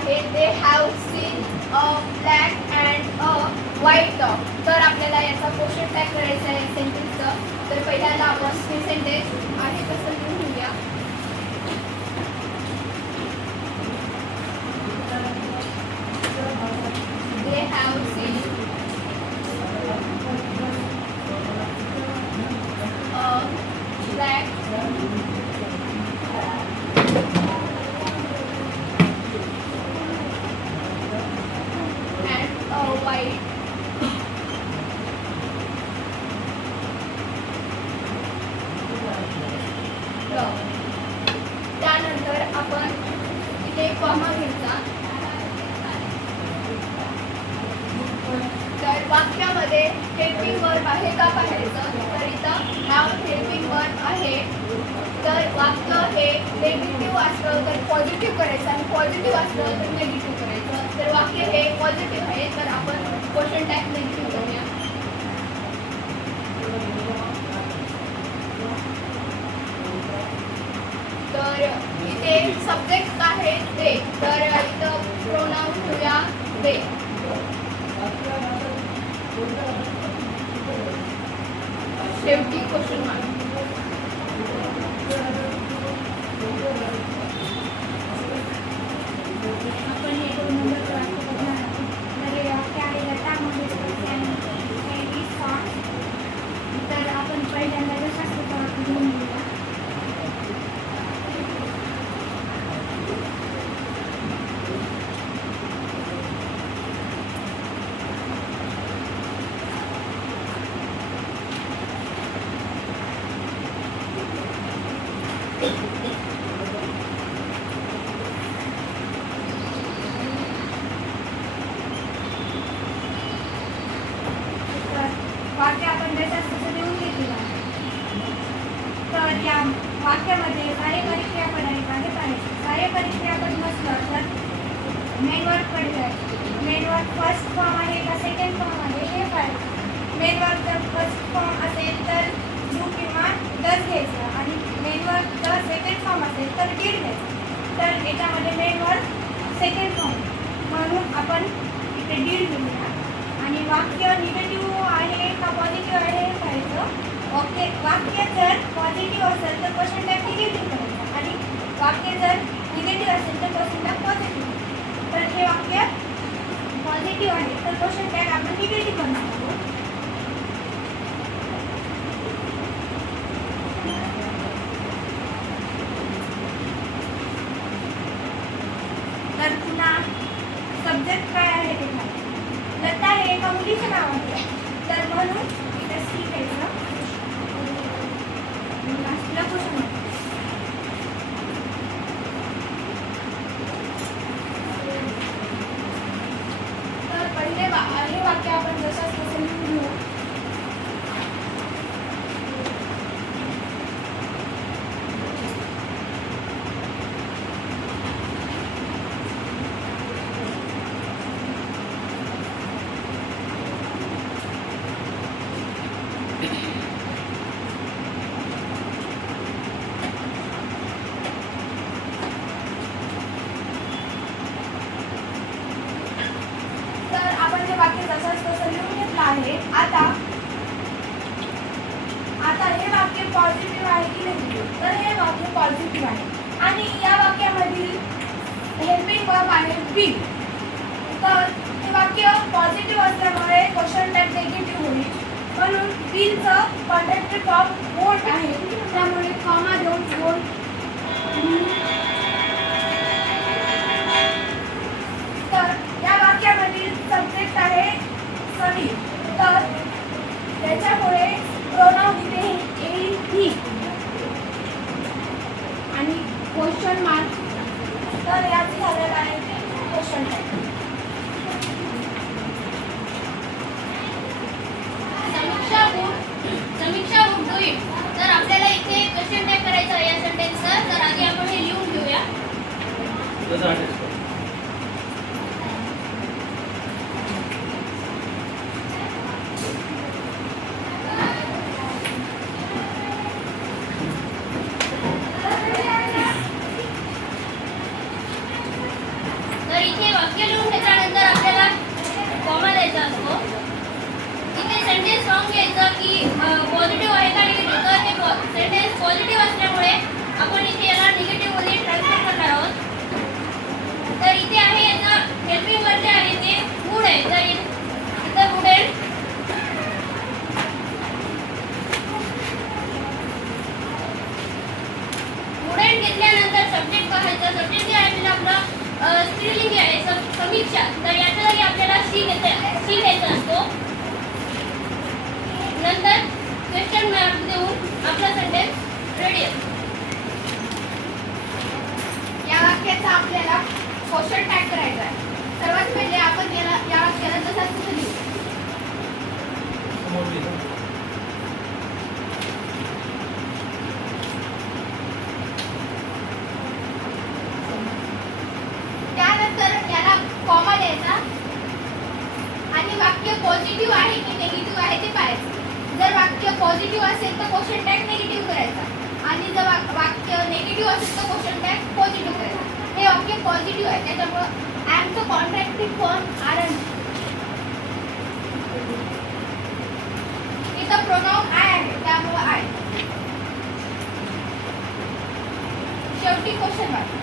आहे they have seen a black and a white dog. तर आपल्याला याचा क्वेश्चन टॅग करायचा आहे सेंटेन्सचं. तर पहिल्यांदा आपण हे सेंटेन्स आहे तसं लिहून घेऊया. They have seen a black and a white dog. त्यानंतर आपण इथे कॉमा घ्यायचा. तर वाक्यामध्ये हेल्पिंग वर्ब आहे का पाहायचं. तर इथं हॅव हेल्पिंग वर्ब आहे. तर वाक्य हे नेगेटिव्ह असलं तर पॉझिटिव्ह करायचं आणि पॉझिटिव्ह असलं तर नेगेटिव्ह करायचं. तर वाक्य हे पॉझिटिव्ह आहे तर आपण क्वेश्चन टॅग नेगेटिव्ह करूया. तर इथे सब्जेक्ट आहे दे. तर इथं प्रोनाउन घेऊया दे. शेवटी क्वेश्चन मार्क. आपण हे दोन नंबर वाक्य बघणार आहोत. तर वाक्य आहे गटामध्ये तर आपण पहिल्यांदा जशास्त्र वाक्य घेऊन घेऊया. वाक्य आपण जशास्त्र लिहून घेतलेलं आहे. तर या वाक्यामध्ये कार्यकारी क्रियापद आहे. कार्यकारी क्रियापद नसलं तर मेन वर्बकडे जायचं. मेन वर्ब फर्स्ट फॉर्म आहे का सेकंड फॉर्म आहे हे पाहायचं. मेन वर्ब जर फर्स्ट फॉर्म असेल तर डू किंवा डज घ्यायचं आणि मेन वर्ब जर सेकंड फॉर्म असेल तर डीड घ्यायचं. तर याच्यामध्ये मेन वर्ब सेकंड फॉर्म म्हणून आपण इथे डीड घेऊया. आणि वाक्य निगेटिव्ह आहे का पॉझिटिव्ह आहे हे पाहायचं. वाक्य जर पॉझिटिव्ह असेल तर क्वेश्चन टॅग निगेटिव्ह करायचं आणि वाक्य जर निगेटिव्ह असेल तर क्वेश्चन टॅग पॉझिटिव्ह. तर हे वाक्य पॉझिटिव्ह आहे तर क्वेश्चन टॅग आपण निगेटिव्ह करणार आहोत. तर पुन्हा सब्जेक्ट काय आहे ते पाहायचं. लता हे एका मुलीचे नाव आहे. तर म्हणून इथे सी घ्यायचं. लास्टला क्वेश्चन मार्क. तर पहिले हे वाक्य आपण जशाच तसं लिहून घेऊ. वाक्य जसंच तसं लिहून घेतलं आहे. आता हे वाक्य पॉझिटिव्ह आहे की नेगेटिव्ह. तर हे वाक्य पॉझिटिव्ह आहे आणि या वाक्यामधील हेल्पिंग वर्ब आहे बी. तर हे वाक्य पॉझिटिव्ह असल्यामुळे क्वेश्चन टॅग नेगेटिव्ह होईल. म्हणून बीचं कॉन्ट्रॅक्टेड फॉर्म वोंट आहे. त्यामुळे कॉमा देऊन वोंट. तर या वाक्यामधील सब्जेक्ट आहे समीर. तर त्याच्यामुळे प्रोनाउन इथे येईल ही आणि क्वेश्चन मार्क. तर याचं झालेलं आहे question tag. Samiksha would do it. तर आपल्याला इथे क्वेश्चन टॅग करायचा आहे या सेंटेन्सचा. तर आधी आपण हे लिहून घेऊया. तर इथे वाक्य लिहून घेतल्यानंतर आपल्याला कॉमा द्यायचा असतो. इथे सेंटेन्स फॉर्म घ्यायचं की पॉझिटिव्ह आहे का निगेटिव्ह. तर हे सेंटेन्स पॉझिटिव्ह असल्यामुळे आपण इथे याला निगेटिव्ह मध्ये ट्रान्सलेट करणार आहोत. तर इथे आहे याचा हेल्पिंग वर्ब जे आहे ते वुड आहे. तर इथं वुडेन वुडेन घेतल्यानंतर सब्जेक्ट पाहायचा. सब्जेक्ट जे आहे म्हणजे आपलं स्त्रीलिंग आहे समीक्षा. तर याच्या जागी आपल्याला शी घ्यायचा असतो. नंतर क्वेश्चन मार्क देऊन आपला सेंटेन्स रेडी आहे. या वाक्याचा आपल्याला क्वेश्चन टॅग करायचा आहे. सर्वात पहिले आपण या वाक्याला जसा तसं लिहू. त्यानंतर याला कॉमा द्यायचा आणि वाक्य पॉझिटिव्ह आहे की निगेटिव्ह आहे ते पाहायचं. जर वाक्य पॉझिटिव्ह असेल तर क्वेश्चन टॅग निगेटिव्ह करायचा आणि जर वाक्य निगेटिव्ह असेल तर क्वेश्चन टॅग पॉझिटिव्ह करायचा. हे वाक्य पॉझिटिव्ह आहे त्याच्यामुळे I am the contracting form R N. इथं प्रोनाउन आय आहे त्यामुळे आय. शेवटी क्वेश्चन मार्क.